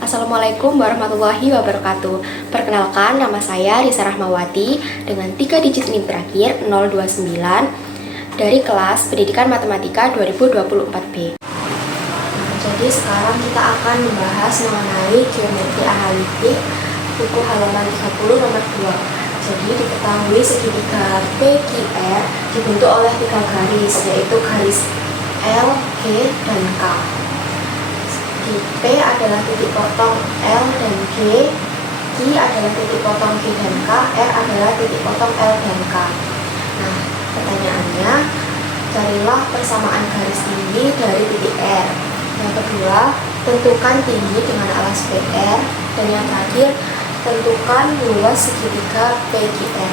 Assalamualaikum warahmatullahi wabarakatuh. Perkenalkan, nama saya Risa Rahmawati dengan 3 digit NIM terakhir 029 dari kelas Pendidikan Matematika 2024B. Jadi sekarang kita akan membahas mengenai geometri analitik buku halaman 30 nomor 2. Jadi diketahui segitiga PQR dibentuk oleh 3 garis, yaitu garis L, G, dan K. Di P adalah titik potong L dan G, Q adalah titik potong G dan K, R adalah titik potong L dan K. Nah, pertanyaannya, carilah persamaan garis tinggi dari titik R. Yang kedua, tentukan tinggi dengan alas PR. Dan yang terakhir, tentukan luas segitiga PQR.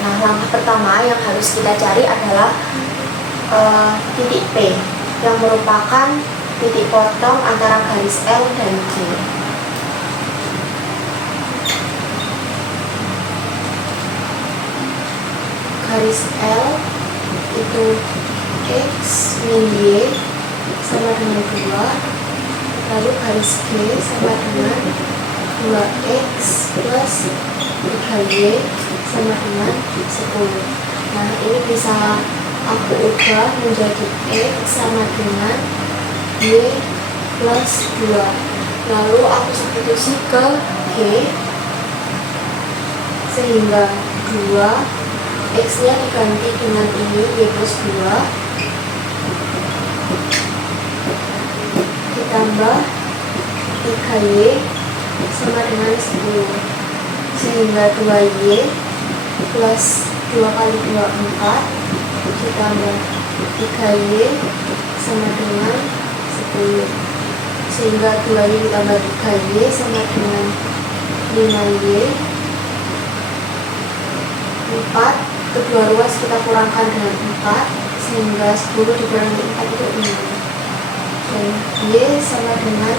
Nah, langkah pertama yang harus kita cari adalah titik P, yang merupakan titik potong antara garis L dan G. Garis L itu X min Y sama dengan 2, lalu garis G sama dengan 2X plus 3Y sama dengan 10. Nah, ini bisa aku ubah menjadi X sama dengan Y plus 2. Lalu aku substitusi ke G, sehingga 2 X nya diganti dengan ini Y plus 2 ditambah 3Y sama dengan 10, sehingga 2Y plus 2 kali 2 4 ditambah 3Y sama dengan 10, sehingga 2Y ditambah 3Y sama dengan 5Y. 4, kedua ruas kita kurangkan dengan 4, sehingga 10 dikurangi 4 itu 6, dan Y sama dengan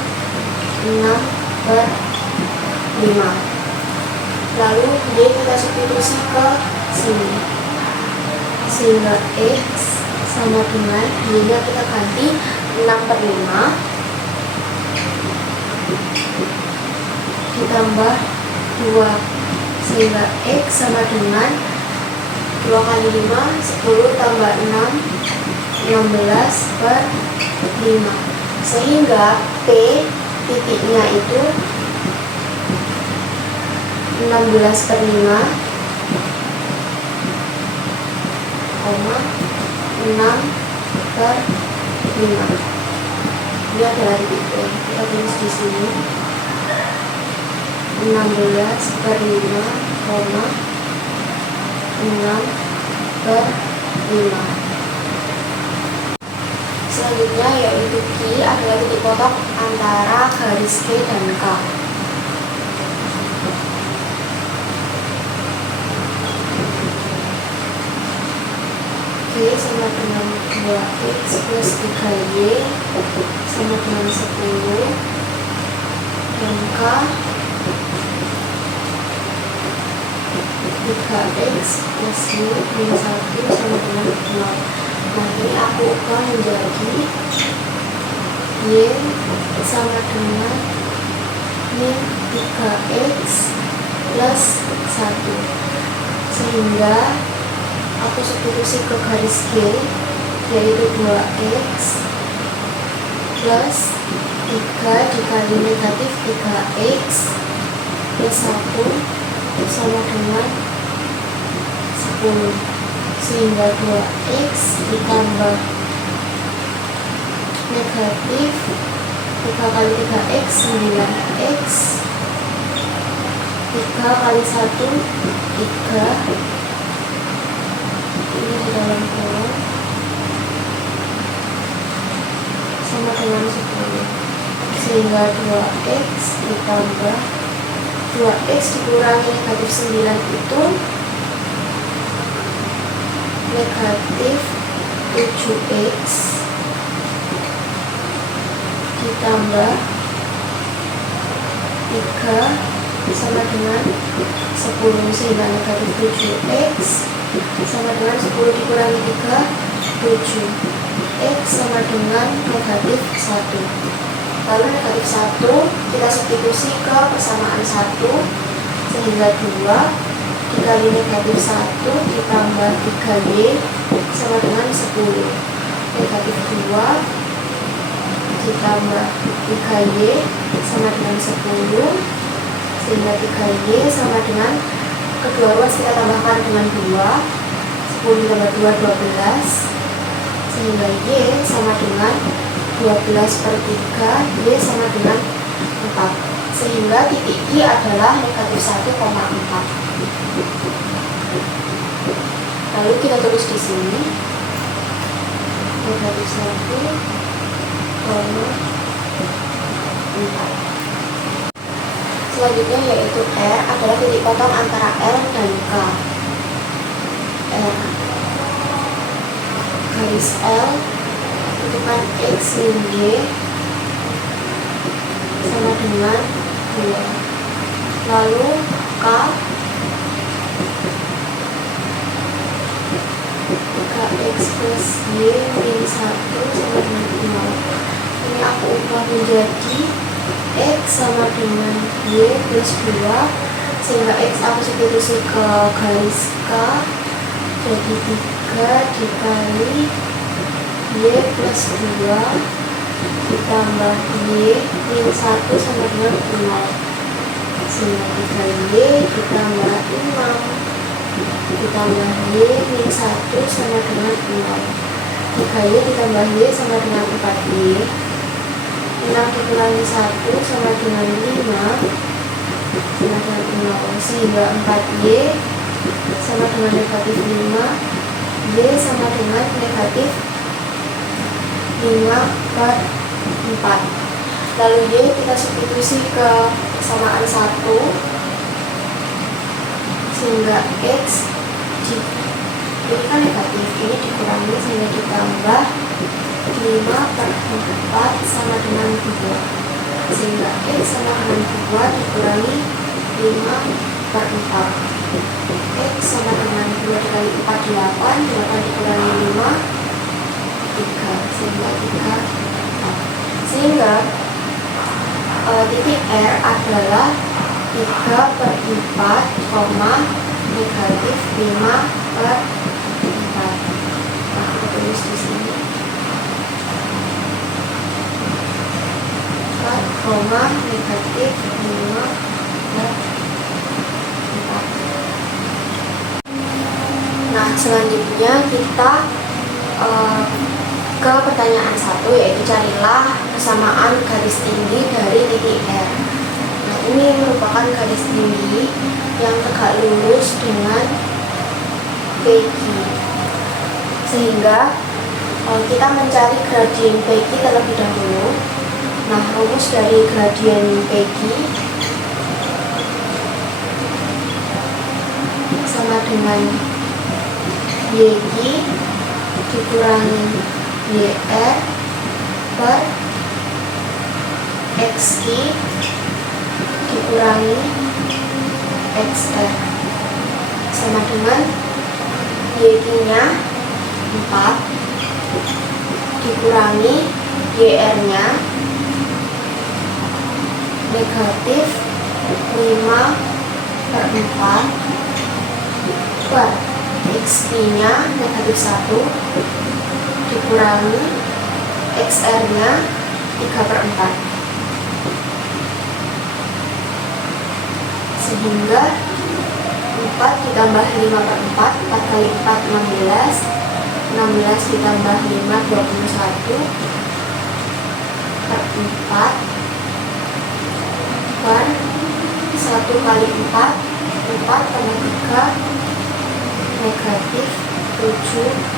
6 per 5. Lalu Y kita substitusi ke sini, sehingga X sama dengan Y nya kita ganti 6 per 5 ditambah 2, sehingga X sama dengan 2 kali 5 10 tambah 6 16 per 5, sehingga P titiknya itu 16 per 5, 6 per 5. Ini adalah titik P. Kita tulis di sini 16 per 5, 6 per 5. Selanjutnya yaitu Q adalah titik potong antara garis G dan K. G sama dengan 2X plus 3Y sama dengan 10, dan K 3X plus Y min 1 sama dengan 0. Nah, ini aku ubah menjadi Y sama dengan min 3X plus 1, sehingga aku substitusi ke garis G, yaitu 2X plus 3 dikali negatif 3X plus 1 sama dengan 10, sehingga 2X ditambah negatif 3 kali 3X 9X, 3 kali 1 3, ini di dalam kolom, sama dengan 10, sehingga 2X ditambah 2X dikurangi negatif 9 itu negatif 7X ditambah 3 sama dengan 10, sehingga negatif 7X sama dengan 10 dikurangi 3, 7. X sama dengan negatif 1. Lalu negatif 1 kita substitusi ke persamaan 1, sehingga 2 dikali negatif 1 ditambah 3Y sama dengan 10. Negatif 2 ditambah 3Y sama dengan 10, sehingga 3Y sama dengan kedua ruas kita tambahkan dengan 2, 10 ditambah 2, 12, sehingga Y sama dengan 12 per 3, Y sama dengan 4, sehingga titik Y adalah negatif 1,4. Lalu kita tulis di sini negatif 1,4. Selanjutnya yaitu R adalah titik potong antara L dan K. R garis L tentukan X min Y sama dengan 2. Lalu K X plus Y min 1 sama dengan 0. Ini aku ubah menjadi X sama dengan Y plus 2, sehingga X aku substitusi ke garis K, jadi 3 dikali Y plus 2 ditambah Y min 1 sama dengan 0, sehingga 3Y ditambah 6 ditambah Y min 1 sama dengan 0. 3Y ditambah Y sama dengan 4Y. 6 dikurangi 1 sama dengan 5 sama dengan 0, sehingga 4Y sama dengan negatif 5, Y sama dengan negatif 5 per 4. Lalu Y kita substitusi ke persamaan 1, sehingga X ini kan negatif, ini dikurangi sehingga ditambah 5 per 4 sama dengan 2, sehingga X sama dengan 2 dikurangi 5 per 4. X sama dengan 2 dikali 4, 8 dikurangi 5, 3, sehingga 3, 4. Sehingga titik R adalah 3 per 4, negatif 5 per 4. Nah, kita tulis di sini 4, negatif 5 per 4. Nah, selanjutnya kita ke pertanyaan 1, yaitu carilah persamaan garis tinggi dari titik R. Nah, ini merupakan garis tinggi yang tegak lurus dengan PQ, sehingga kita mencari gradien PQ terlebih dahulu. Nah, rumus dari gradien PQ sama dengan YQ dikurangi YR per XQ dikurangi XR sama dengan YQ nya 4 dikurangi YR nya negatif 5 per 4 per XQ nya negatif 1 dikurangi XR nya 3 per 4, sehingga 4 ditambah 5 per 4, 4 kali 4 16, 16 ditambah 5 21 per 4 per 1 kali 4, 4 tambah 3 negatif 7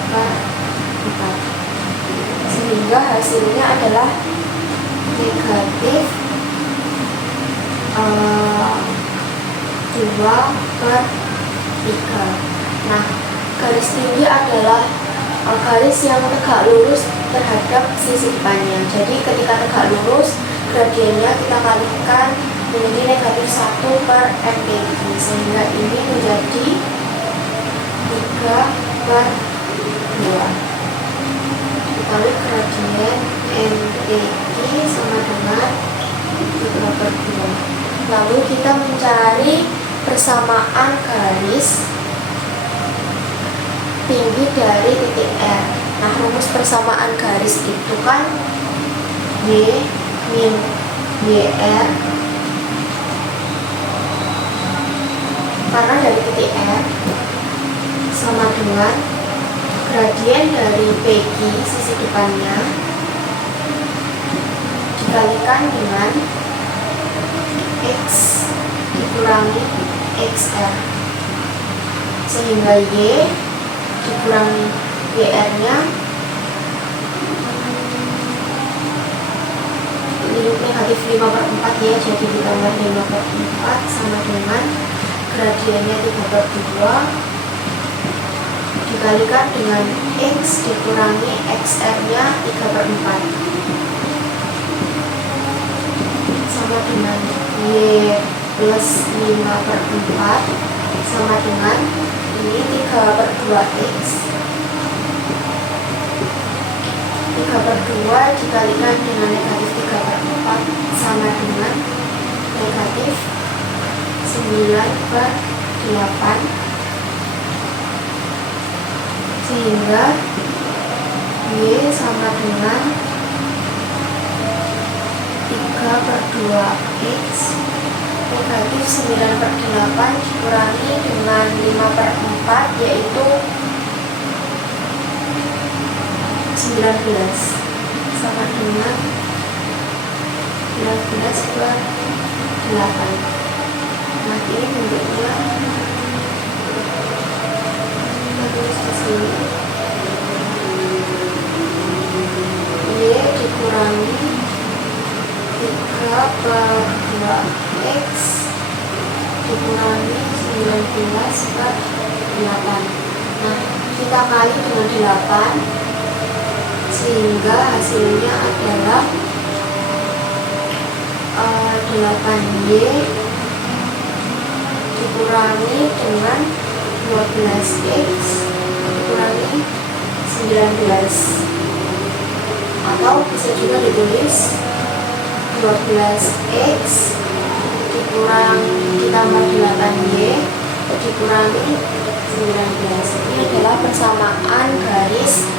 per 4, sehingga hasilnya adalah negatif 2 per 3. Nah, garis tinggi adalah garis yang tegak lurus terhadap sisipannya. Jadi ketika tegak lurus, gradiennya kita kalikan menjadi negatif 1 per MPQ, sehingga ini menjadi 3 per 2 dikali gradien MPQ ini sama dengan 3/2. Lalu kita mencari persamaan garis tinggi dari titik R. Nah, rumus persamaan garis itu kan Y min YR, karena dari titik R sama dengan gradien dari PQ sisi depannya dikalikan dengan X dikurangi XR, sehingga Y dikurangi YR nya ini negatif 5/4 ya, jadi ditambah 5/4 sama dengan gradiennya 3/2 dikalikan dengan X dikurangi XR nya 3/4 sama dengan Y plus 5/4 sama dengan ini 3/2X 3/2 dikalikan dengan negatif 3/4 sama dengan negatif 9/8, sehingga Y sama dengan 3/2X negatif 9/8 dikurangi dengan 5/4 yaitu 19 sama dengan 19/8. Nah, ini bentuknya kita tulis di sini Y dikurangi 3/2X dikurangi 19/8. Nah, kita kali dengan 8 sehingga hasilnya adalah 8Y dikurangi dengan 12X dikurangi 19, atau bisa juga ditulis 12X ditambah 8Y dikurangi 19. Ini adalah persamaan garis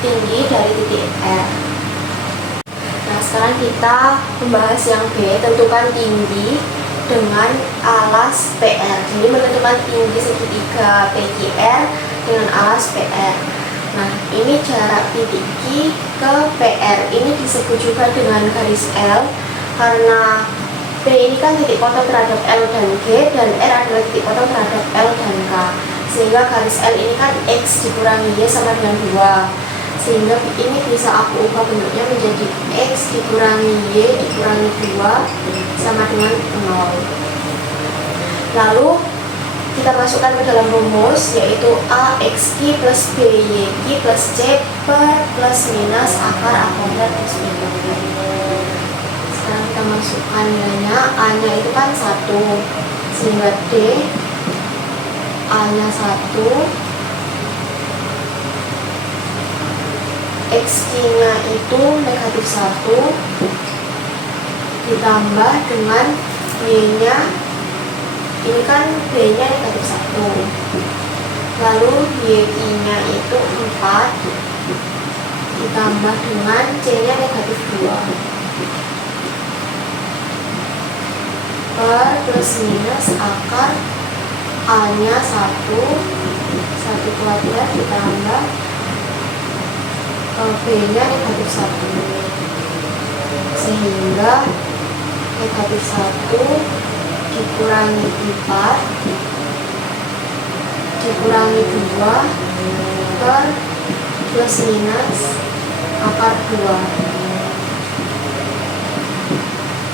tinggi dari titik R. Nah, sekarang kita membahas yang B, tentukan tinggi dengan alas PR. Jadi menentukan tinggi segitiga PQR dengan alas PR. Nah, ini jarak titik Q ke PR. Ini disebut juga dengan garis L karena P ini kan titik potong terhadap L dan G, dan R adalah titik potong terhadap L dan K. Sehingga garis L ini kan X dikurangi Y sama dengan 2. Sehingga ini bisa aku ubah bentuknya menjadi X dikurangi Y dikurangi 2 sama dengan 0. Lalu kita masukkan ke dalam rumus, yaitu AXQ plus BYQ plus C per plus minus akar A kuadrat plus B kuadrat. Sekarang kita masukkan nilainya. A nya itu kan 1, sehingga D A nya 1, XQ nya itu negatif 1 ditambah dengan Y nya, ini kan B nya negatif 1, lalu YQ nya itu 4 ditambah dengan C nya negatif 2 per plus minus akar A nya 1 kuadrat ditambah B nya negatif 1, sehingga negatif 1 dikurangi 4 dikurangi 2 per plus minus akar 2.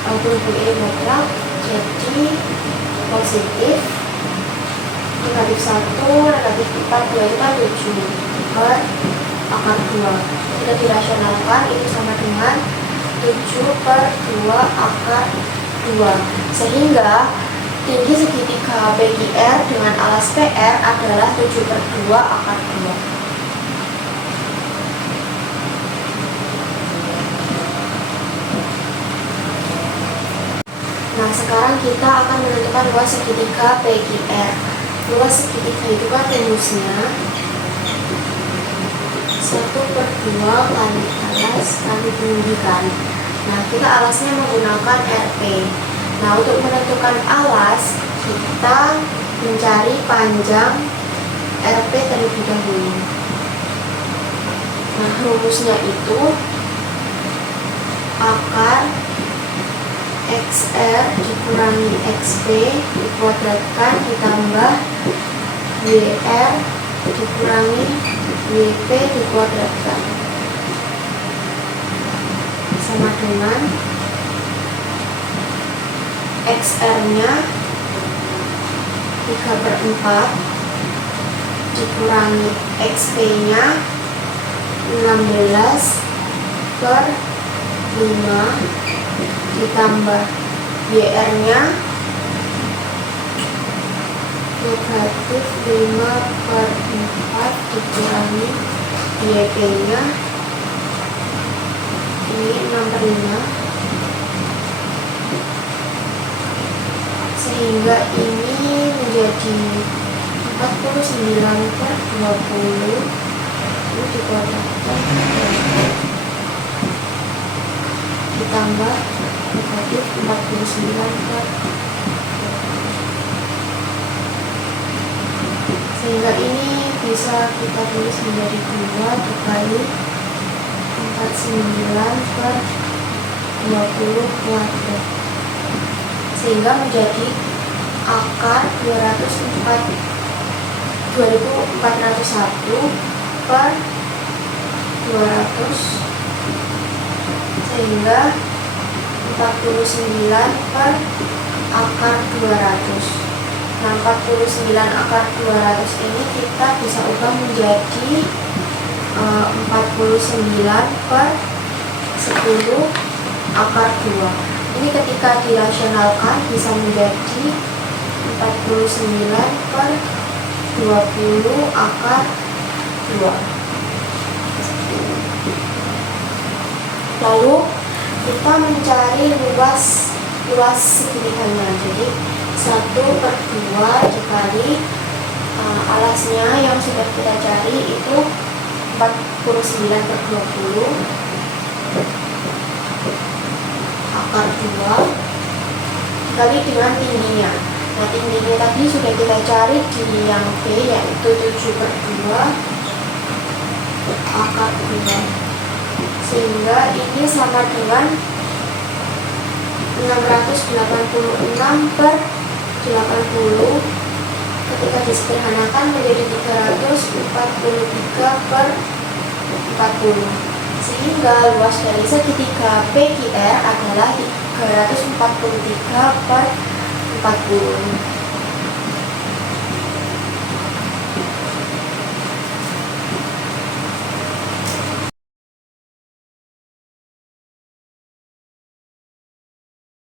Lalu E mutlak jadi positif. Negatif 1 negatif 4 2 itu kan 7 per akar 2. Kita dirasionalkan, itu sama dengan 7/2 akar 2, sehingga tinggi segitiga PQR dengan alas PR adalah 7/2 akar 2. Nah, sekarang kita akan menentukan luas segitiga PQR. Luas segitiga itu kan rumusnya 1/2 kali alas kali tinggi kan. Nah, kita alasnya menggunakan RP. Nah, untuk menentukan alas, kita mencari panjang RP terlebih dahulu. Nah, rumusnya itu akar XR dikurangi XP dikuadratkan ditambah WR dikurangi WP dikuadratkan sama dengan XR-nya 3/4 dikurangi XP-nya 16/5 ditambah WR-nya -5/4 dikurangi WP-nya ini 6/5, sehingga ini menjadi 49/20 ini dikuadratkan ditambah -49/, sehingga ini bisa kita tulis menjadi 2 dikali 49/20 kuadrat, sehingga menjadi akar 2401/200, sehingga 49/akar 200. Nah, 49/200 ini kita bisa ubah menjadi 49/10⁻². Ini ketika dirasionalkan bisa menjadi 49/20⁻². Lalu kita mencari luas segitiganya. Jadi 1/2 dikali alasnya yang sudah kita cari itu 49/20 akar 2 dikali dengan tingginya. Nah, tingginya tadi sudah kita cari di yang B, yaitu 7/2 akar 2, sehingga ini sama dengan 686/80. Ketika disederhanakan menjadi 343/40, sehingga luas dari segitiga PQR adalah 343/40.